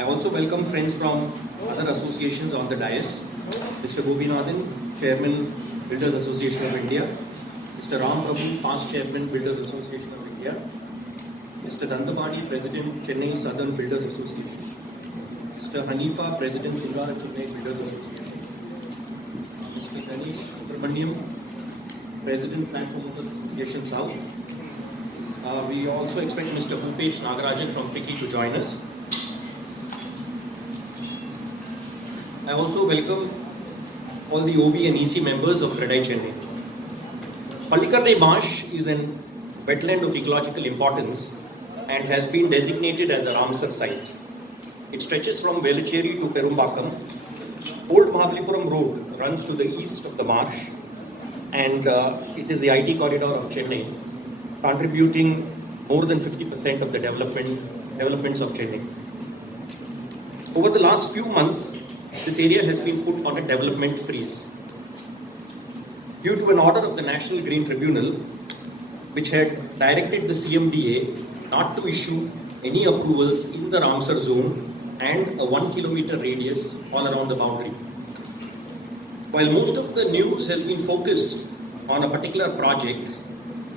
I also welcome friends from other associations on the dais. Mr. Gopinathan, Chairman, Builders Association of India. Mr. Ram Prabhu, past Chairman, Builders Association of India. Mr. Dandapani, President, Chennai Southern Builders Association. Mr. Hanifa, President, Singara Chennai Builders Association. Mr. Ganesh Subramaniam, President, Flag Promoters Association South. We also expect Mr. Bhupesh Nagarajan from FICCI to join us. I also welcome all the OB and EC members of CREDAI Chennai. Pallikaranai Marsh is a wetland of ecological importance and has been designated as a Ramsar site. It stretches from Velachery to Perumbakam. Old Mahabalipuram Road runs to the east of the marsh, and it is the IT corridor of Chennai, contributing more than 50% of the developments of Chennai. Over the last few months, this area has been put on a development freeze due to an order of the National Green Tribunal, which had directed the CMDA not to issue any approvals in the Ramsar zone and a 1 kilometer radius all around the boundary. While most of the news has been focused on a particular project,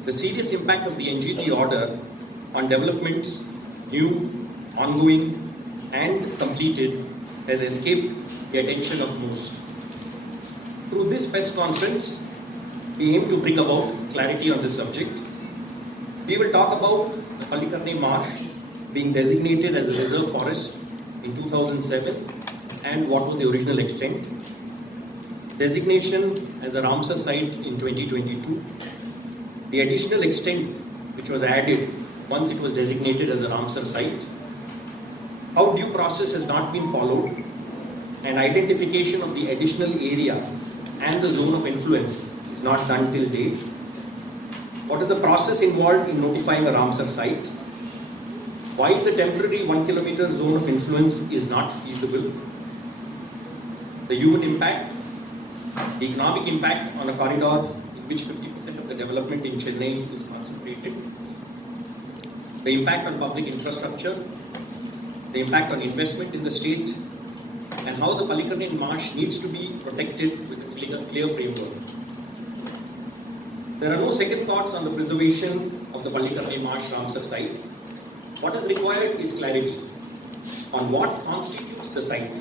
the serious impact of the NGT order on developments, new, ongoing, and completed has escaped the attention of most. Through this press conference, we aim to bring about clarity on this subject. We will talk about the Pallikaranai Marsh being designated as a reserve forest in 2007 and what was the original extent. Designation as a Ramsar site in 2022. The additional extent which was added once it was designated as a Ramsar site. How due process has not been followed, and identification of the additional area and the zone of influence is not done till date. What is the process involved in notifying a Ramsar site? Why the temporary 1 kilometer zone of influence is not feasible? The human impact, the economic impact on a corridor in which 50% of the development in Chennai is concentrated, the impact on public infrastructure, the impact on investment in the state, and how the Pallikaranai Marsh needs to be protected with a clear framework. There are no second thoughts on the preservation of the Pallikaranai Marsh Ramsar site. What is required is clarity on what constitutes the site,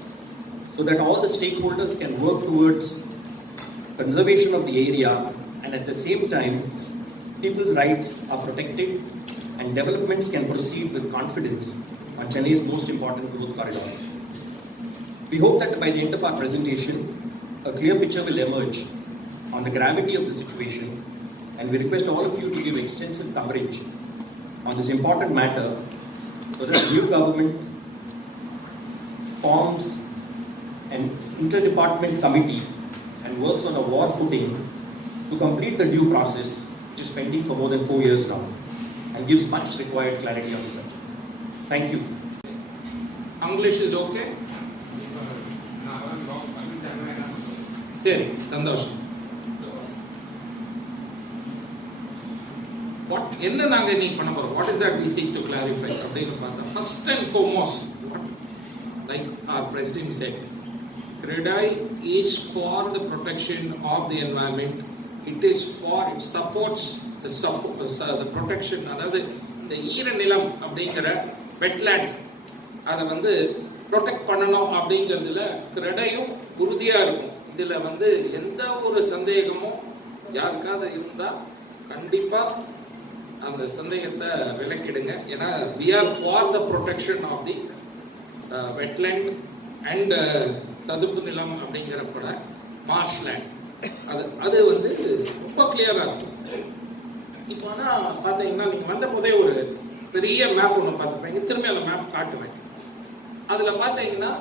so that all the stakeholders can work towards conservation of the area, and at the same time, people's rights are protected and developments can proceed with confidence on Chennai's most important growth corridor. We hope that by the end of our presentation, a clear picture will emerge on the gravity of the situation, and we request all of you to give extensive coverage on this important matter so that the new government forms an interdepartment committee and works on a war footing to complete the due process, which is pending for more than 4 years now, and gives much required clarity on the subject. Thank you. English is okay? சரி, சந்தோஷம். என்ன நாங்க இன்னைக்கு பண்ண போறோம்? What is that we seek to clarify? அப்படின்னு பார்த்தா, first and foremost, like our president said, CREDAI is for the protection of the environment. It supports the protection, அதாவது இந்த ஈர நிலம் அப்படிங்கிற வெட்லேண்ட் அதை வந்து ப்ரொடெக்ட் பண்ணணும் அப்படிங்கிறதுல CREDAIயும் உறுதியா இருக்கும். இதுல வந்து எந்த ஒரு சந்தேகமும் யாருக்காவது இருந்தா கண்டிப்பா அந்த சந்தேகத்தை விலக்கிடுங்க. ஏன்னா we are for the protection of the wetland and சதுப்பு நிலம் அப்படிங்கிறப்பட மார்ஷ்லேண்ட் அது வந்து ரொம்ப கிளியரா இருக்கும். இப்போ பார்த்தீங்கன்னா நீங்க வந்த போதே ஒரு பெரிய மேப் ஒன்று பார்த்துருப்பீங்க. திரும்பி அந்த மேப் காட்டுவேன். அதுல பார்த்தீங்கன்னா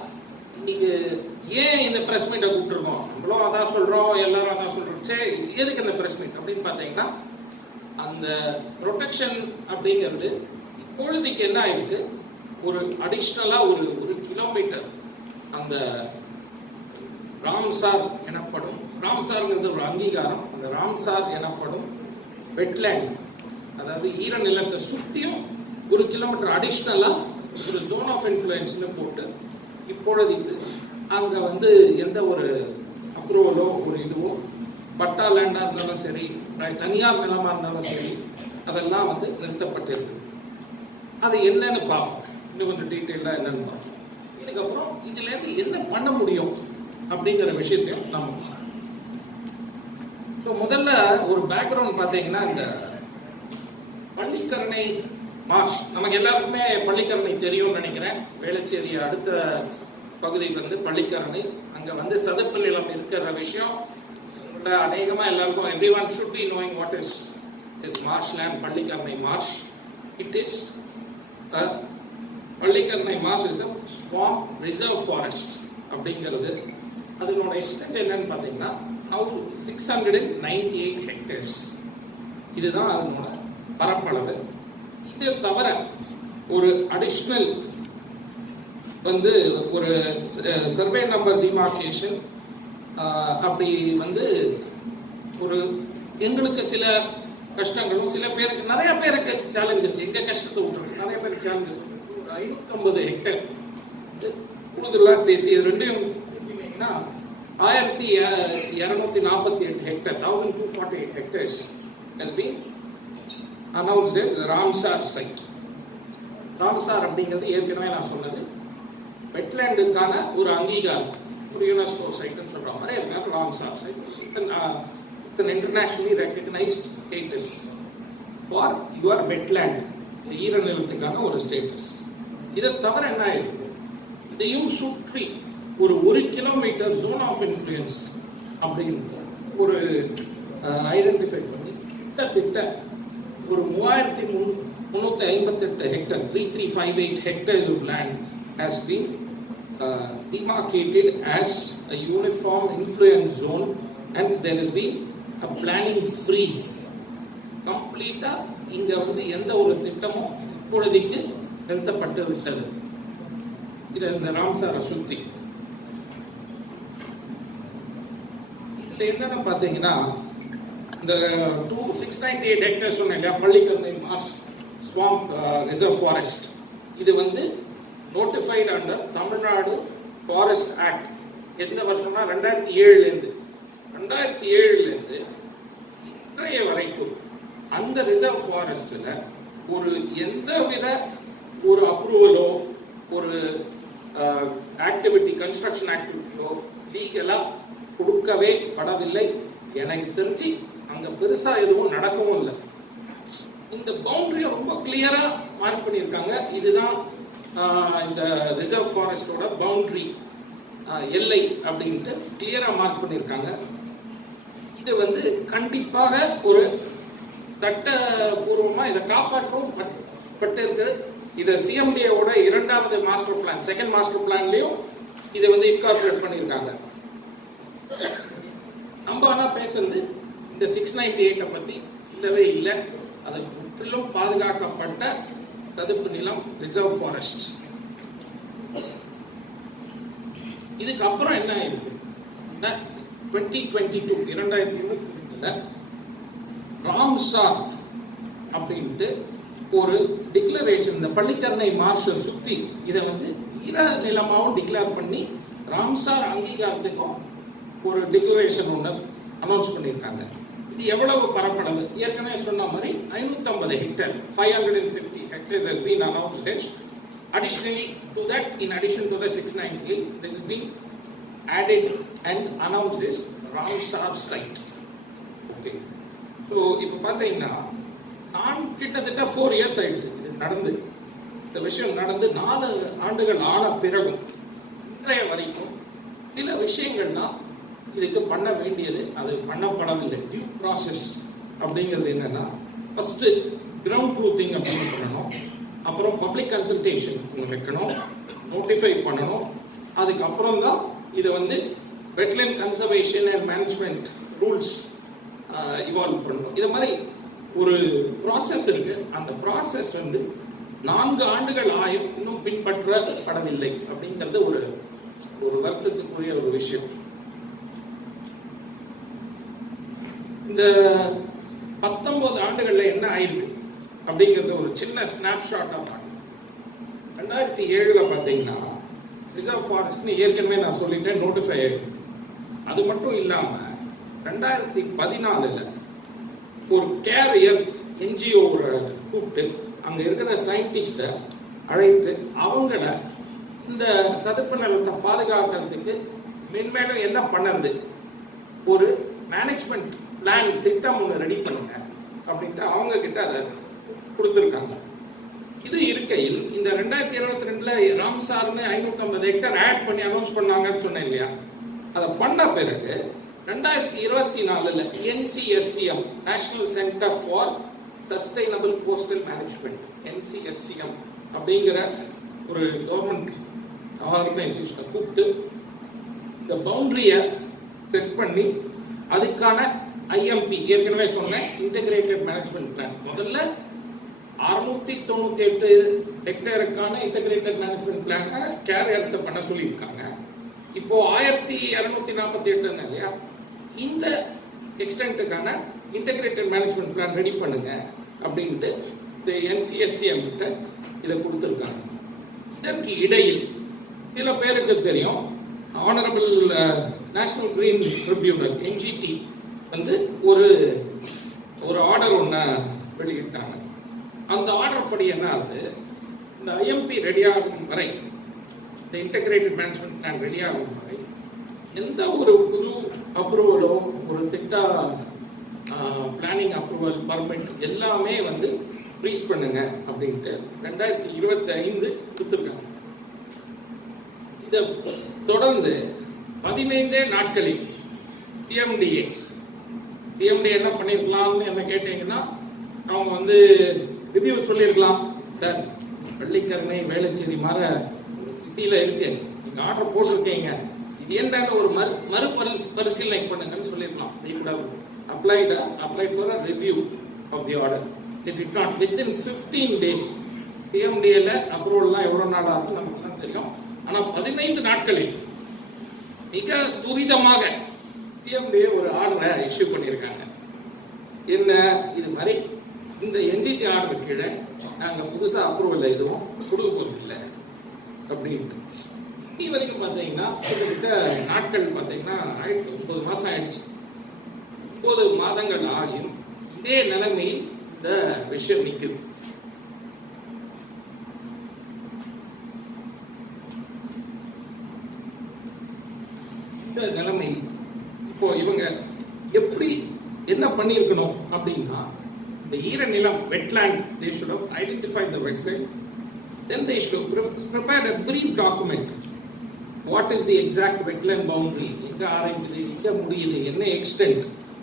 இன்னைக்கு ஏன் இந்த பிரஸ் மீட்டை கூப்பிட்டுருக்கோம், நம்மளும் அதான் சொல்றோம், எல்லாரும் அதான் சொல்றோம். சரி, எதுக்கு இந்த பிரஸ் மீட் அப்படின்னு பார்த்தீங்கன்னா, அந்த ப்ரொடெக்ஷன் அப்படிங்கிறது இப்பொழுதுக்கு என்ன ஆயிருக்கு, ஒரு அடிஷ்னலா ஒரு கிலோமீட்டர் அந்த ராம்சார் எனப்படும், ராம்சார்ங்கிறது ஒரு அங்கீகாரம், அந்த ராம்சார் எனப்படும் வெட்லேண்ட், அதாவது ஈர நிலத்தை சுத்தியும் 1 கிலோமீட்டர் அடிஷ்னலா ஒரு ஜோன் ஆஃப் இன்ஃப்ளூயன்ஸ்னு போட்டு இப்பொழுதுக்கு அங்கே வந்து எந்த ஒரு அப்ரூவலோ ஒரு இதுவோ பட்டா லேண்டாக இருந்தாலும் சரி தனியார் நிலமாக இருந்தாலும் சரி அதெல்லாம் வந்து நிறுத்தப்பட்டிருக்கு. அது என்னன்னு பார்ப்போம், இன்னும் கொஞ்சம் டீட்டெயிலாக என்னன்னு பார்ப்போம். இதுக்கப்புறம் இதுலேருந்து என்ன பண்ண முடியும் அப்படிங்கிற விஷயத்தையும் நம்ம. ஸோ முதல்ல ஒரு பேக்ரவுண்ட் பார்த்தீங்கன்னா, இந்த பள்ளிக்கரணை மார்ஷ் நமக்கு எல்லாருக்குமே பள்ளிக்கரணை தெரியும்னு நினைக்கிறேன். வேளச்சேரி அடுத்த பகுதி வந்து பள்ளிக்கரணை, அங்கே வந்து சதுப்பு நிலம் இருக்கிற விஷயம் அநேகமாக எல்லாருக்கும் everyone should be knowing what is marshland, Pallikaranai Marsh. It is a Pallikaranai Marsh is a swamp reserve forest அப்படிங்கிறது. அதனோட எக்ஸ்டென்ட் என்னன்னு பார்த்தீங்கன்னா 698 ஹெக்டேர்ஸ். இதுதான் அதனோட பரப்பளவு. இது தவிர ஒரு அடிஷ்னல் வந்து ஒரு சர்வே நம்பர் டிமார்கேஷன் அப்படி வந்து ஒரு எங்களுக்கு சில கஷ்டங்களும் சில பேருக்கு நிறைய பேருக்கு சேலஞ்சஸ், எங்க கஷ்டத்தை விட்டுருக்கு நிறைய பேருக்கு சேலஞ்சஸ். ஒரு 550 ஹெக்டேர் கூடுதலாக சேர்த்து இது ரெண்டையும் 1248 hectare 1248 hectares has been announced as Ramsar site. Ramsar அப்படிங்கிறது ஏற்கனவே நான் சொன்னது வெட்லேண்டுக்கான ஒரு அங்கீகாரம், ஒரு யுனெஸ்கோ சைட்னு சொல்ற மாதிரி இருக்கு. Ramsar side it's an internationally recognized status for your wetland, ஈரநிலத்துக்கான ஒரு ஸ்டேட்டஸ். இதை தவிர என்ன இருக்கு, இதையும் சுற்றி ஒரு 1 கிலோமீட்டர் ஜோன் ஆஃப் இன்ஃப்ளூயன்ஸ் அப்படின்னு ஒரு ஐடென்டிஃபை பண்ணி கிட்டத்தட்ட ஒரு 3358 hectare 3358 hectares of land has been demarcated as a uniform influence zone, and there has been a planning freeze. கம்ப்ளீட்டா இங்க வந்து எந்த ஒரு திட்டமும் இப்பொழுதைக்கு நிறுத்தப்பட்டு விட்டது. இது இந்த ராம்சாரை சுத்தி இதுல என்னன்னு பாத்தீங்கன்னா, இந்த 698 ஹெக்டேர்ஸ் சொன்ன இல்லையா Pallikaranai Marsh swamp reserve forest, இது வந்து notified under Tamil Nadu forest act. எந்த வருஷம்னா 2007 இன்றைய வரைக்கும் அந்த ரிசர்வ் ஃபாரஸ்ட்ல ஒரு எந்தவித ஒரு அப்ரூவலோ ஒரு ஆக்டிவிட்டி கன்ஸ்ட்ரக்ஷன் ஆக்டிவிட்டியோ லீகலா கொடுக்கவே படவில்லை. எனக்கு தெரிஞ்சு அங்க பெருசா எதுவும் நடக்கவும் இல்லை. இந்த பவுண்டரியை ரொம்ப கிளியரா மார்க் பண்ணியிருக்காங்க. இதுதான் இந்த ரிசர்வ் ஃபாரஸ்டோட பவுண்டரி எல்லை அப்படின்ட்டு கிளியரா மார்க் பண்ணியிருக்காங்க. இது வந்து கண்டிப்பாக ஒரு சட்டபூர்வமா இதை காப்பாற்றவும் பட்டிருக்கு. இதை சிஎம்டிஏவோட 2வது மாஸ்டர் பிளான், 2nd மாஸ்டர் பிளான்லயும் இதை வந்து இன்கார்பரேட் பண்ணியிருக்காங்க. நம்ம ஆனா பேசுறது இந்த 698 பத்தி இல்லவே இல்லை. அது முற்றிலும் பாதுகாக்கப்பட்ட சதுப்பு நிலம் ரிசர்வ் ஃபாரஸ்ட். இதுக்கப்புறம் என்ன இருக்கு, 2022 ராம்சார் அப்படின்ட்டு ஒரு டிக்ளரேஷன், இந்த பள்ளிக்கரணை மார்ஷை சுத்தி இதை வந்து ஈர நிலமாவும் டிக்ளேர் பண்ணி ராம்சார் அங்கீகாரத்துக்கும் ஒரு டிக்ளரேஷன் ஒன்று அனௌன்ஸ் பண்ணியிருக்காங்க. இது எவ்வளவு பரப்பளவு, ஏற்கனவே சொன்ன மாதிரி 550 hectare 550 hectares has been announced. Additionally to that, in addition to the 698, this has been added and announced as Ramsar site. Okay. So இப்போ பார்த்தீங்கன்னா நான் கிட்டத்தட்ட 4 years ஆயிடுச்சு இது நடந்து, இந்த விஷயம் நடந்து 4 ஆண்டுகள் ஆன பிறகும் இன்றைய வரைக்கும் சில விஷயங்கள்னா இதுக்கு பண்ண வேண்டியது அது பண்ணப்படவில்லை. டியூ ப்ராசஸ் அப்படிங்கிறது என்னன்னா, ஃபர்ஸ்ட் கிரவுண்ட் ட்ரூத்திங் அப்படின்னு பண்ணணும், அப்புறம் பப்ளிக் கன்சல்டேஷன் வைக்கணும், நோட்டிஃபை பண்ணணும், அதுக்கப்புறம் தான் இதை வந்து wetland conservation and management rules evolve பண்ணணும். இது மாதிரி ஒரு ப்ராசஸ் இருக்கு. அந்த ப்ராசஸ் வந்து 4 ஆண்டுகள் ஆயும் இன்னும் பின்பற்றப்படவில்லை அப்படிங்கிறது ஒரு வருத்தத்துக்குரிய ஒரு விஷயம். இந்த 19 ஆண்டுகள்ல என்ன ஆயிருக்கு அப்படிங்கிறது ஒரு சின்ன ஸ்னாப்ஷாட்டா பார்க்கணும். 2007 பார்த்தீங்கன்னா ரிசர்வ் ஃபாரஸ்ட்னு ஏற்கனவே நான் சொல்லிட்டேன், நோட்டிஃபை ஆயிடுச்சு. அது மட்டும் இல்லாம 2014 ஒரு கேரியர் என்ஜிஓ கூப்பிட்டு அங்க இருக்கிற சயின்டிஸ்ட அழைத்து அவங்கள இந்த சதுப்பு நிலத்தை பாதுகாக்கிறதுக்கு மென்மேலும் என்ன பண்ணது, ஒரு மேனேஜ்மெண்ட் பிளான் திட்டம் ஒன்று ரெடி பண்ணுங்க அப்படின்ட்டு அவங்க கிட்ட அதை கொடுத்துருக்காங்க. இது இருக்கையில் இந்த 2022 ராம்சார்னு 550 ஹெக்டர் ஆட் பண்ணி அனௌன்ஸ் பண்ணாங்கன்னு சொன்னேன் இல்லையா, அதை பண்ண பிறகு 2024 NCSCM national centre for sustainable coastal management NCSCM அப்படிங்கிற ஒரு கவர்மெண்ட் ஆர்கனைசேஷனை கூப்பிட்டு இந்த பவுண்டரியை செட் பண்ணி அதுக்கான IMP ஏற்கனவே சொன்னேன் இன்டகிரேட்டட் மேனேஜ்மெண்ட் பிளான், முதல்ல 698 ஹெக்டேருக்கான இன்டகிரேட்டட் மேனேஜ்மெண்ட் பிளான் கேரியர்த்தை பண்ண சொல்லியிருக்காங்க. இப்போ 1248 இல்லையா, இந்த எக்ஸ்டென்ட்டுக்கான இன்டகிரேட்டட் மேனேஜ்மெண்ட் பிளான் ரெடி பண்ணுங்க அப்படின்ட்டு இந்த NCSCM கிட்ட இதை கொடுத்துருக்காங்க. இதற்கு இடையில் சில பேருக்கு தெரியும், honourable national green tribunal NGT வந்து ஒரு ஆர்டர் ஒன்று வெளியிட்டாங்க. அந்த ஆர்டர் படி என்ன ஆகுது, இந்த IMP ரெடியாகும் வரை, இந்த இன்டகிரேட்டட் மேனேஜ்மெண்ட் பிளான் ரெடியாகும் வரை எந்த ஒரு புது அப்ரூவலோ ஒரு திட்ட பிளானிங் அப்ரூவல் பர்மிட் எல்லாமே வந்து ஃப்ரீஸ் பண்ணுங்க அப்படின்ட்டு 2025 கொடுத்துருக்காங்க. இதை தொடர்ந்து 15 நாட்களில் CMDA என்ன பண்ணிருக்கலாம்னு என்ன கேட்டீங்கன்னா, அவங்க வந்து ரிவ்யூ சொல்லியிருக்கலாம், சார் பள்ளிக்கரணை வேளச்சேரி மாதிரி ஒரு சிட்டியில இருக்கு, நீங்க ஆர்டர் போட்டிருக்கீங்க, இது என்னன்னு ஒரு மறுபரிசீலனை பண்ணுங்கன்னு சொல்லியிருக்கலாம். they could have applied for a review of the order. They did not. Within 15 days CMDA ல அப்ரூவல்லாம் எவ்வளவு நாள் ஆகும் நமக்கு தெரியும். ஆனா 15 நாட்களில் மிக துரிதமாக CMDA ஒரு ஆர்டரை இஷ்யூ பண்ணியிருக்காங்க. என்ன இது மாதிரி இந்த NGT ஆர்டர் கீழே நாங்க புதுசா அப்ரூவல் எதுவும் கொடுக்க போறது இல்லை அப்படின்ட்டு. இன்னி வரைக்கும் பார்த்தீங்கன்னா கிட்டத்தட்ட நாட்கள் பார்த்தீங்கன்னா 9 மாசம் ஆயிடுச்சு. 9 மாதங்கள் ஆகியும் இதே நிலைமையில் இந்த விஷயம் நிற்குது. இந்த நிலைமை இப்போ இவங்க எப்படி என்ன பண்ணியிருக்கணும் அப்படின்னா, இந்த ஈரநிலம் wetland, they should have identified the wetland, then they should have prepared a brief document. What is the exact wetland boundary, எங்க ஆரம்பிக்குது, எங்க முடியுது, என்ன எக்ஸ்டென்ட்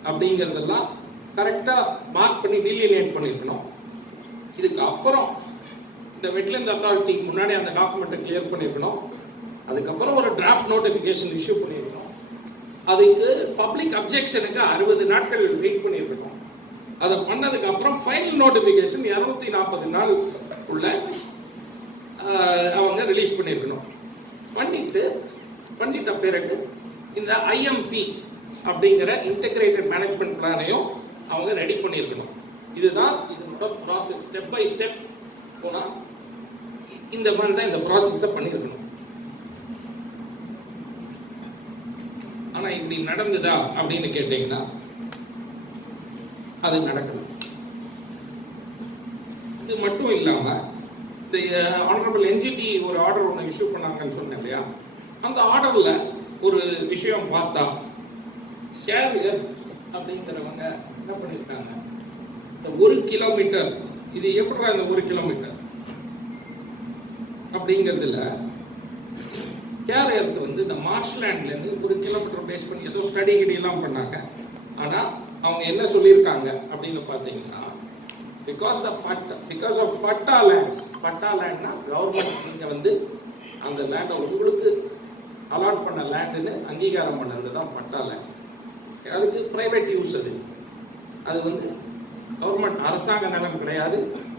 அப்படிங்கறதெல்லாம் கரெக்டா மார்க் பண்ணி டீலினேட் பண்ணிருக்கணும். இதுக்கு அப்புறம் இந்த வெட்லேண்ட் அத்தாரிட்டி முன்னாடி அந்த டாக்குமெண்ட்டை கிளியர் பண்ணிருக்கணும். அதுக்கப்புறம் ஒரு டிராஃப்ட் நோட்டிபிகேஷன் இஷ்யூ பண்ணிருக்கணும். அதுக்கு பப்ளிக் அப்ஜெக்ஷனுக்கு 60 நாட்கள் வெயிட் பண்ணிருக்கணும். அதை பண்ணதுக்கு அப்புறம் ஃபைனல் நோட்டிபிகேஷன் 240 நாள் உள்ள அவங்க ரிலீஸ் பண்ணிருக்கணும். பண்ணிட்ட பிறகு இந்த IMP அப்படிங்கிற இன்டகிரேட்டட் மேனேஜ்மெண்ட் பிளானையும் அவங்க ரெடி பண்ணியிருக்கணும். இதுதான் இதனோட ப்ராசஸ். ஸ்டெப் பை ஸ்டெப் போனா இந்த மாதிரி தான் இந்த ப்ராசஸை பண்ணியிருக்கணும். ஆனா இப்படி நடந்ததா அப்படின்னு கேட்டீங்கன்னா அது நடக்கணும். இது மட்டும் இல்லாம இந்த ஆனரபிள் NGT ஒரு ஆர்டர் ஒன்று இஷ்யூ பண்ணாங்கன்னு சொன்னேன் இல்லையா, அந்த ஆர்டர்ல ஒரு விஷயம் பார்த்தா கேரியர் அப்படிங்கிறவங்க என்ன பண்ணிருக்காங்க, இந்த 1 கிலோமீட்டர், இது எப்படி இந்த 1 கிலோமீட்டர் அப்படிங்கிறதுல கேரியர் வந்து இந்த மார்ஷ்லேண்ட்ல இருந்து 1 கிலோமீட்டர் பேஸ் பண்ணி ஏதோ ஸ்டடி எல்லாம் பண்ணாங்க. ஆனா அவங்க என்ன சொல்லியிருக்காங்க அப்படின்னு பார்த்தீங்கன்னா, பிகாஸ் ஆஃப் பட்டா லேண்ட்னா கவர்மெண்ட் நீங்க வந்து அந்த லேண்டை உங்களுக்கு அலாட் பண்ண லேண்டுன்னு அங்கீகாரம் பண்ணது தான் பட்டா லேண்ட். அதுக்கு பிரைவேட் யூஸ், அது வந்து கவர்மெண்ட் அரசாங்க நிலம் கிடையாது,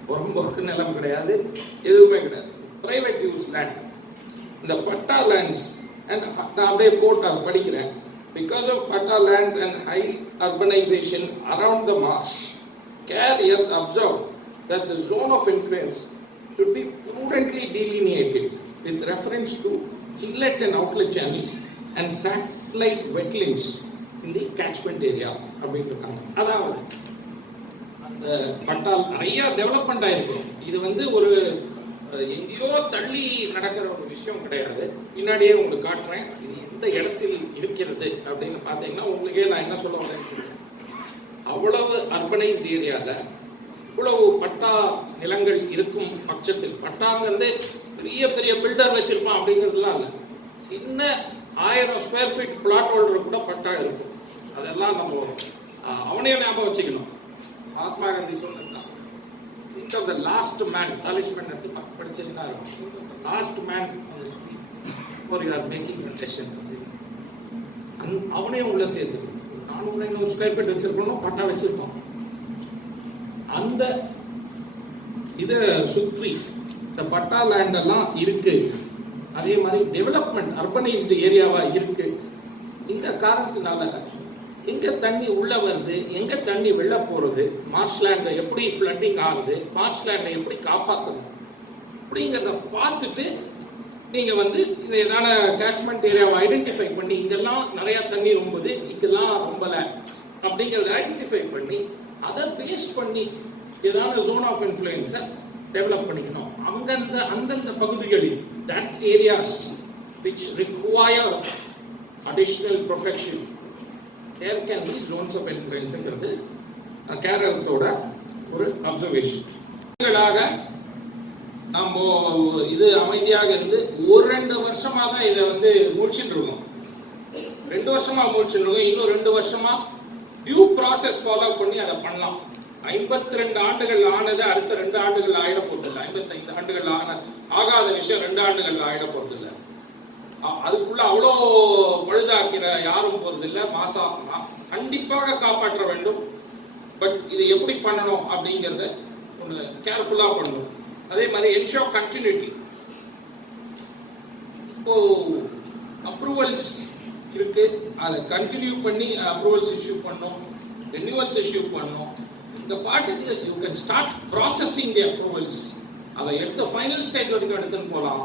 புறம்போக்கு நிலம் கிடையாது, எதுவுமே கிடையாது, பிரைவேட் யூஸ் லேண்ட். இந்த பட்டா லேண்ட்ஸ் அண்ட் நான் அப்படியே கோட்டா படிக்கிறேன். Because of pata lands and high urbanization around the marsh, CARE observed that the zone of influence should be prudently delineated with reference to inlet and outlet channels and satellite wetlands in the catchment area அப்படின்னு இருக்காங்க. அதாவது அந்த பட்டால் நிறைய development ஆயிருக்கும். இது வந்து ஒரு எங்கேயோ தள்ளி நடக்கிற ஒரு விஷயம் கிடையாது. பின்னாடியே உங்களுக்கு காட்டுறேன் இது எந்த இடத்தில் இருக்கிறது அப்படின்னு பார்த்தீங்கன்னா உங்களுக்கே நான் என்ன சொல்ல வரேன். அவ்வளவு அர்பனைஸ்ட் ஏரியால இவ்வளவு பட்டா நிலங்கள் இருக்கும் பட்சத்தில், பட்டாங்கிறது பெரிய பெரிய பில்டர் வச்சிருப்பான் அப்படிங்கிறதுலாம் இல்லை, சின்ன 1000 ஸ்கொயர் ஃபீட் பிளாட் ஹோல்டர் கூட பட்டா இருக்கும். அதெல்லாம் நம்ம அவனையே ஞாபகம் வச்சுக்கணும். மகாத்மா காந்தி சொன்னா think of the last man, talisman எடுத்து படிச்சீங்கன்னா இருக்கும். last man for you are making a decision. அவனே உள்ள சேர்த்து 400 ஸ்கொயர் ஃபீட் வச்சிருக்கணும், பட்டா வச்சிருக்கோம். அந்த இதை சுற்றி இந்த பட்டா லேண்ட் எல்லாம் இருக்கு. அதே மாதிரி டெவலப்மெண்ட் அர்பனைஸ்டு ஏரியாவா இருக்கு. இந்த காரணத்தினால எங்க தண்ணி உள்ள வருது, எங்க தண்ணி வெளில போறது, மார்ஷ்லேண்டை எப்படி ஃப்ளட்டிங் ஆகுது, மார்ஷ்லேண்டை எப்படி காப்பாற்றணும் அப்படிங்கிறத பார்த்துட்டு நீங்க வந்து இந்த ஏதான கேட்ச்மெண்ட் ஏரியாவை ஐடென்டிஃபை பண்ணி இங்கெல்லாம் நிறைய தண்ணி ரொம்புது, இங்கெல்லாம் ரொம்பல அப்படிங்கிறத ஐடென்டிஃபை பண்ணி அதை பேஸ் பண்ணி ஏதாவது ஜோன் ஆஃப் இன்ஃப்ளூயன்ஸை டெவலப் பண்ணிக்கணும். அந்தந்த பகுதிகளில் that areas which require additional protection there can be zones of influence ங்கிறது கேரளத்தோட ஒரு அப்சர்வேஷன். நம்ம இது அமைதியாக இருந்து 1-2 வருஷமா தான் இதை வந்து முடிச்சுட்டு இருக்கோம். 2 வருஷமா முடிச்சுட்டு இருக்கோம். இன்னும் 2 வருஷமா டியூ ப்ராசஸ் ஃபாலோ பண்ணி அதை பண்ணலாம். 52 ஆண்டுகள் ஆனது அடுத்த 2 ஆண்டுகள் ஆயிட போறதில்லை. 55 ஆண்டுகள் ஆகாத விஷயம் 2 ஆண்டுகள் ஆயிட போறதில்லை. அதுக்குள்ள அவ்வளோ பழுதாக்கிற யாரும் போறதில்லை. கண்டிப்பாக காப்பாற்ற வேண்டும். பட் இது எப்படி பண்ணணும் அப்படிங்கிறத ஒன்று கேர்ஃபுல்லா பண்ணணும். அதே மாதிரி என்ஷோர் கண்டினியூட்டி. இப்போ அப்ரூவல்ஸ் இருக்கு, அதை கண்டினியூ பண்ணி அப்ரூவல்ஸ் இஷ்யூ பண்ணோம், ரெனியூவல்ஸ் இஷ்யூ பண்ணோம். இந்த பாட்டுக்கு you can start processing the approvals. அதை எடுத்த ஃபைனல் ஸ்டேஜ் வரைக்கும் எடுத்துன்னு போகலாம்.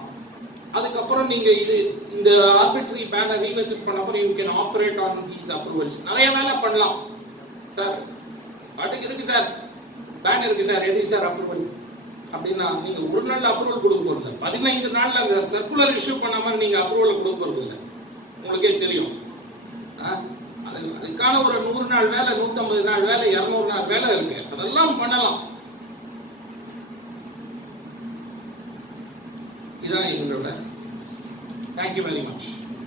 அதுக்கப்புறம் நீங்க இது இந்த ஆர்பிட்ரரி பேனை ரீவிசிட் பண்ண அப்புறம் you can operate on these approvals. நிறைய வேலை பண்ணலாம் சார். பாட்டுக்கு இருக்கு சார், பேன் இருக்கு சார், எது சார் அப்ரூவல் அப்படின்னா நீங்க ஒரு நாள் அப்ரூவல் கொடுக்க போறது 15 நாள்ல அந்த சர்க்குலர் இஷ்யூ பண்ணாம நீங்க அப்ரூவல் கொடுக்க போறது இல்லை. உங்களுக்கே தெரியும். அதுக்கான ஒரு 100 நாள் வேலை, 150 நாள் வேலை, 200 நாள் வேலை இருக்கு. அதெல்லாம் பண்ணலாம். இதான் எங்களோட. Thank you very much.